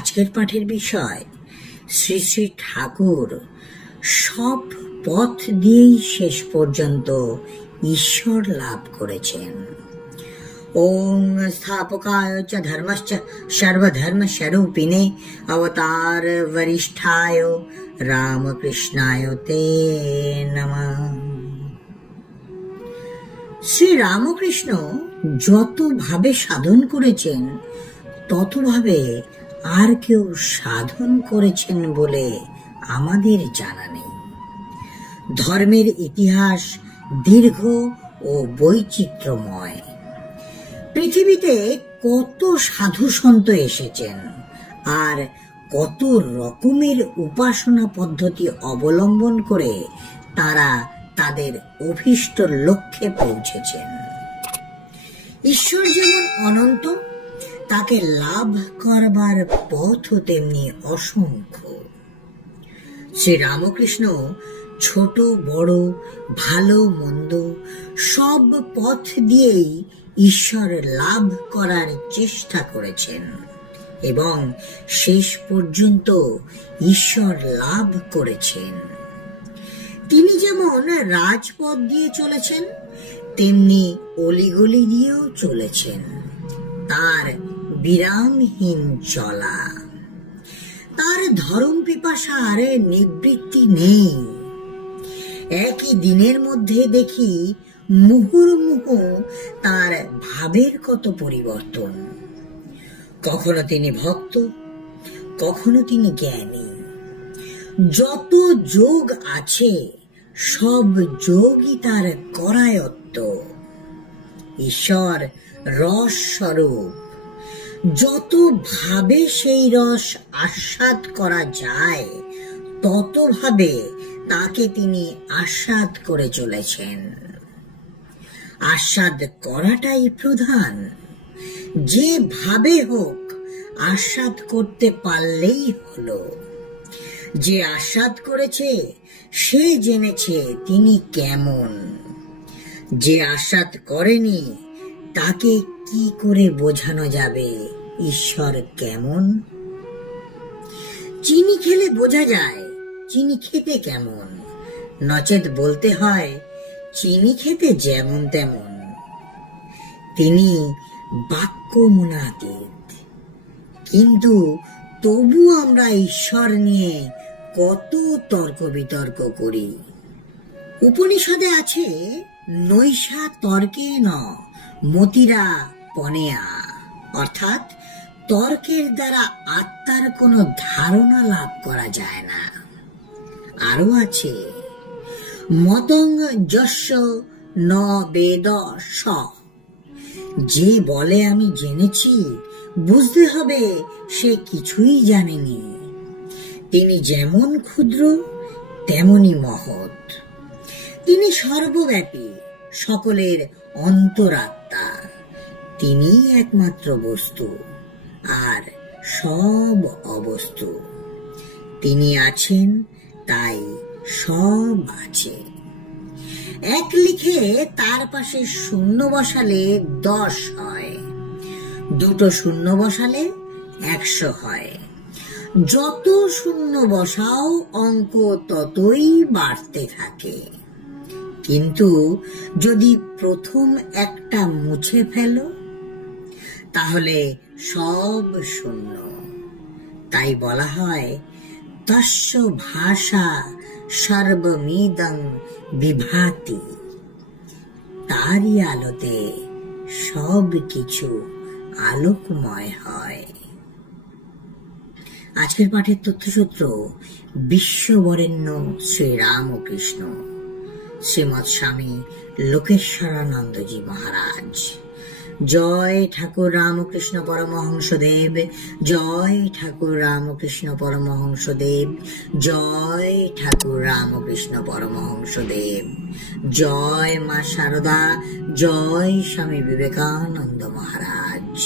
আজকের পাঠের বিষয় শ্রী শ্রী ঠাকুর সব পথ দিয়েই শেষ পর্যন্ত ঈশ্বর লাভ করেছেন। ওং স্থাপকায় চ ধর্মশ্চ সর্বধর্ম স্বরূপিণে অবতার বরিষ্ঠায় রামকৃষ্ণায় তে নমঃ। শ্রী রামকৃষ্ণ যতভাবে সাধন করেছেন ততভাবে আর কেউ সাধন করেছেন বলে আমাদের জানা নেই। ধর্মের ইতিহাস দীর্ঘ ও বৈচিত্র্যময়। পৃথিবীতে কত সাধু সন্ত এসেছেন আর কত রকমের উপাসনা পদ্ধতি অবলম্বন করে তারা তাদের অভীষ্ট লক্ষ্যে পৌঁছেছেন। ঈশ্বর যেমন অনন্ত, তাকে লাভ করবার পথও তেমনি অসংখ্য। শ্রী রামকৃষ্ণ ছোট বড় ভালো মন্দ সব পথ দিয়েই ঈশ্বর লাভ করার চেষ্টা করেছেন এবং শেষ পর্যন্ত ঈশ্বর লাভ করেছেন। তিনি যেমন রাজপথ দিয়ে চলেছেন তেমনি অলিগলি দিয়েও চলেছেন। তার বিরামহীন চলা, তার ধর্ম পিপাসার নিবৃত্তি নেই। একই দিনের মধ্যে দেখি মুহুর্মুহু তার ভাবের কত পরিবর্তন। কখনো তিনি ভক্ত, কখনো তিনি জ্ঞানী। যত যোগ আছে সব যোগই তার করায়ত্ত। ঈশ্বর রস স্বরূপ, যত ভাবে সেই রস আস্বাদ করা যায় তত ভাবে তাকে তিনি আস্বাদ করে চলেছেন। আস্বাদ করাটাই প্রধান। যে ভাবে হোক আস্বাদ করতে পারলেই হলো। যে আস্বাদ করেছে সে জেনেছে তিনি কেমন। যে আস্বাদ করেনি তাকে কি করে বোঝানো যাবে ঈশ্বর কেমন? চিনি খেলে বোঝা যায় চিনি খেতে কেমন, নচেত বলতে হয় চিনি খেতে যেমন তেমন। তিনি বাক্য মুনাতীত, কিন্তু তবু আমরা ঈশ্বর নিয়ে কত তর্ক বিতর্ক করি। উপনিষদে আছে নৈষা তর্কে ন মতিরা পনেয়া, অর্থাৎ তর্কের দ্বারা আত্মার কোনো ধারণা লাভ করা যায় না। আরো আছে মতং যস্য ন বেদ স, যে বলে আমি জেনেছি বুঝতে হবে সে কিছুই জানেনি। তিনি যেমন ক্ষুদ্র তেমনি মহৎ। তিনি সর্বব্যাপী, সকলের অন্তরাত্মা। তিনি একমাত্র বস্তু আর সব অবস্তু। তিনি আছেন তাই সব আছে। এক লিখে তার পাশে শূন্য বসালে 10 হয়, দুটো শূন্য বসালে 100 হয়। যত শূন্য বসাও অঙ্ক ততই বাড়তে থাকে। কিন্তু যদি প্রথম একটা মুছে ফেলো তাহলে সব শূন্য। তাই বলা হয় তস্য ভাষা সর্বমিদং বিভাতি, তারই আলোতে সব কিছু আলোকময় হয়। আজকের পাঠের তথ্যসূত্র বিশ্ববরেণ্য শ্রী রামকৃষ্ণ শ্রীমৎ স্বামী লোকেশ্বরানন্দজি মহারাজ। জয় ঠাকুর রামকৃষ্ণ পরমহংসদেব, জয় ঠাকুর রামকৃষ্ণ পরমহংসদেব, জয় ঠাকুর রামকৃষ্ণ পরমহংসদেব। জয় মা শারদা, জয় স্বামী বিবেকানন্দ মহারাজ।